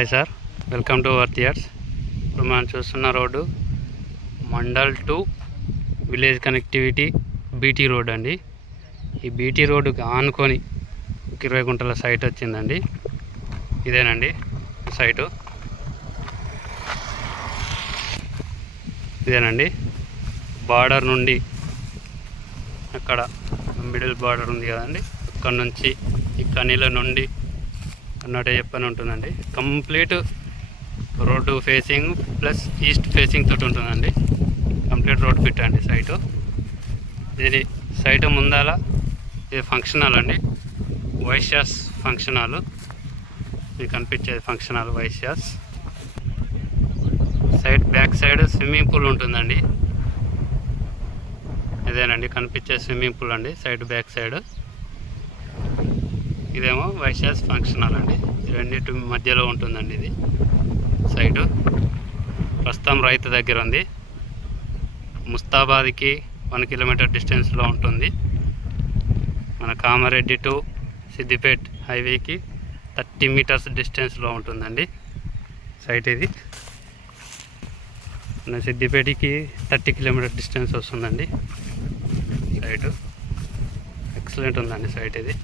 Hi sir, welcome to our theatres. ఇప్పుడు మనం చూస్తున్న road mandal to village connectivity BT road అండి. ఈ బీటీ రోడ్డుకి ఆనుకొని 20 గుంటల సైట్ వచ్చిందండి. ఇదేనండి సైటు, ఇదేనండి బార్డర్ నుండి అక్కడ మిడిల్ బార్డర్ ఉంది కదండి, అక్కడ నుంచి ఈ కనీల నుండి అన్నట్టు చెప్పని ఉంటుందండి. Complete road facing plus east facing తోటి ఉంటుందండి. కంప్లీట్ రోడ్ పెట్టండి సైటు. ఇది సైటు ముందాల ఇది ఫంక్షన్ హాల్ అండి, వైశ్యాస్ ఫంక్షన్ హాల్. మీకు కనిపించేది function hall Vaishyas. Side back side swimming pool ఉంటుందండి. ఇదేనండి కనిపించే స్విమ్మింగ్ పూల్ అండి, సైడ్ బ్యాక్ సైడ్. ఇదేమో వైశ్యాస్ ఫంక్షన్ హాల్ అండి. ఈ రెండింటి మధ్యలో ఉంటుందండి ఇది సైటు. ప్రస్తుతం రైతు దగ్గర ఉంది. ముస్తాబాద్కి 1 కిలోమీటర్ డిస్టెన్స్లో ఉంటుంది. మన కామారెడ్డి టు సిద్దిపేట్ హైవేకి 30 మీటర్స్ డిస్టెన్స్లో ఉంటుందండి సైట్ ఇది. మన సిద్దిపేటకి 30 కిలోమీటర్ డిస్టెన్స్ వస్తుందండి సైటు. ఎక్సలెంట్ ఉందండి సైట్ ఇది.